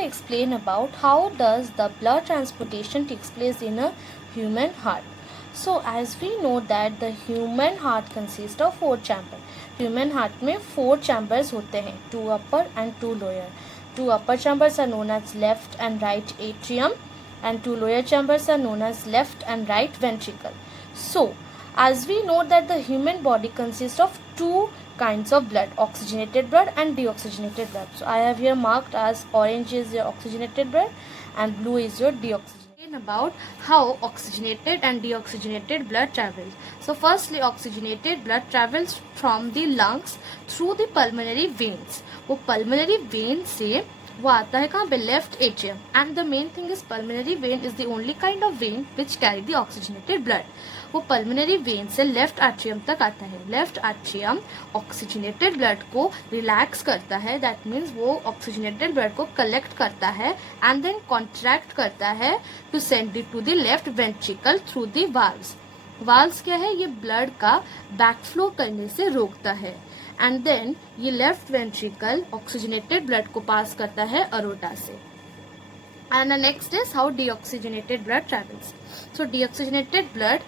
to explain about how does the blood transportation takes place in a human heart. So as we know that the human heart consists of 4 chambers. Human heart में 4 chambers होते हैं, 2 upper and 2 lower. 2 upper chambers are known as left and right atrium, and 2 lower chambers are known as left and right ventricle. So as we know that the human body consists of 2 kinds of blood, oxygenated blood and deoxygenated blood. So I have here marked as orange is your oxygenated blood and blue is your deoxygenated. About how oxygenated and deoxygenated blood travels. So firstly, oxygenated blood travels from the lungs through the pulmonary veins. वो pulmonary vein से वो आता है कहाँ पे, left atrium. And the main thing is pulmonary vein is the only kind of vein which carry the oxygenated blood. वो pulmonary vein से left atrium तक आता है. लेफ्ट आर्ट्रियम ऑक्सीजनेटेड ब्लड को रिलैक्स करता है, दैट मीन्स वो oxygenated blood को कलेक्ट करता है एंड देन कॉन्ट्रैक्ट करता है to send it to the left ventricle through the valves. Valves क्या है, ये ब्लड का बैकफ्लो करने से रोकता है. एंड देन ये लेफ्ट वेंट्रिकल ऑक्सीजनेटेड ब्लड को पास करता है अरोटा से. And next is how deoxygenated blood travels. So deoxygenated blood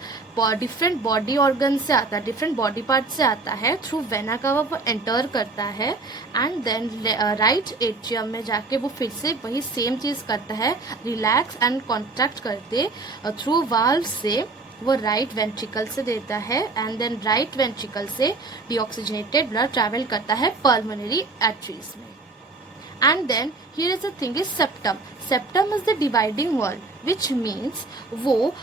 different body organ से आता है, डिफरेंट बॉडी पार्ट से आता है, थ्रू वेना का वो एंटर करता है एंड देन राइट एट्रियम में जाके वो फिर से वही सेम चीज करता है, रिलैक्स एंड कॉन्ट्रैक्ट करते थ्रू वाल्व से वो राइट वेंट्रिकल से देता है एंड देन राइट वेंट्रिकल से डीऑक्सीजनेटेड ब्लड ट्रैवल करता है पल्मोनरी आर्टरीज में. And then here is the thing is septum. Septum is the dividing wall which means वो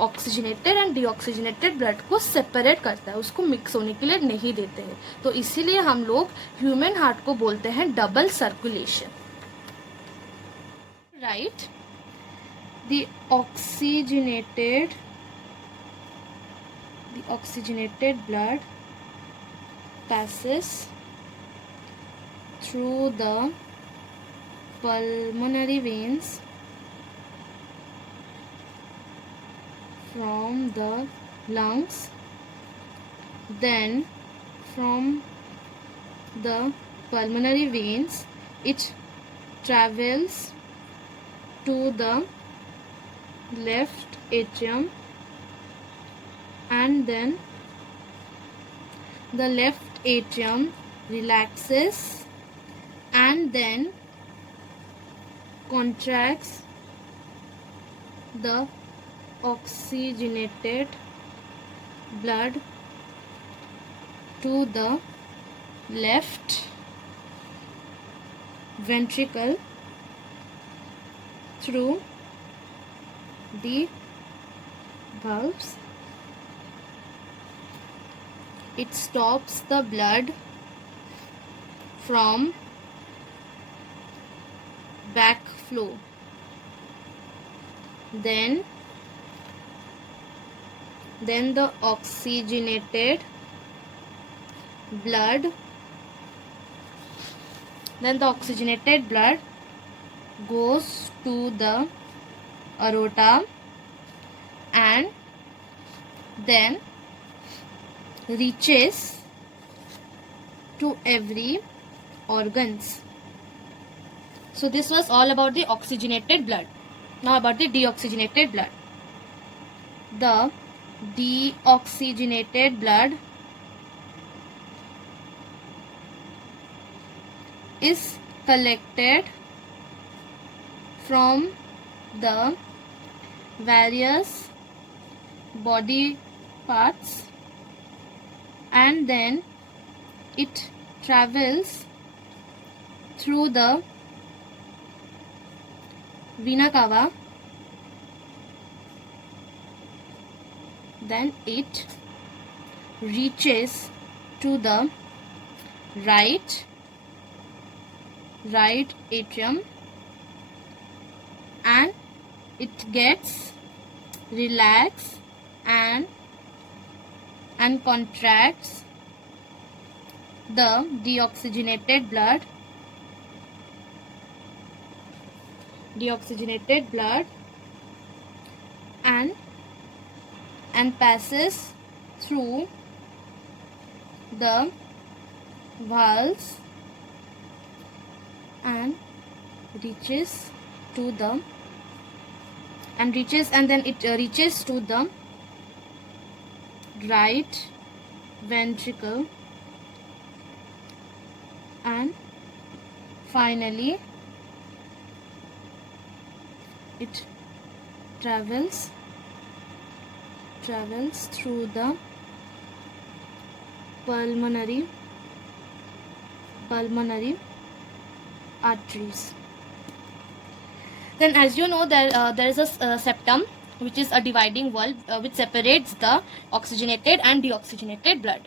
ऑक्सीजनेटेड एंड डीऑक्सीजनेटेड ब्लड को सेपरेट करता है, उसको मिक्स होने के लिए नहीं देते हैं. तो इसीलिए हम लोग ह्यूमन हार्ट को बोलते हैं double circulation. Right, the oxygenated blood passes through the pulmonary veins from the lungs, then from the pulmonary veins it travels to the left atrium, and then the left atrium relaxes and then contracts the oxygenated blood to the left ventricle through the valves. It stops the blood from backflow. Then the oxygenated blood goes to the aorta and then reaches to every organs. So this was all about the oxygenated blood. Now about the deoxygenated blood. The deoxygenated blood is collected from the various body parts and then it travels through the vena cava, then it reaches to the right atrium and it gets relaxed and contracts the deoxygenated blood and passes through the valves and reaches to the and then it reaches to the right ventricle, and finally it travels through the pulmonary arteries. Then, as you know, there is a septum, which is a dividing valve which separates the oxygenated and deoxygenated blood.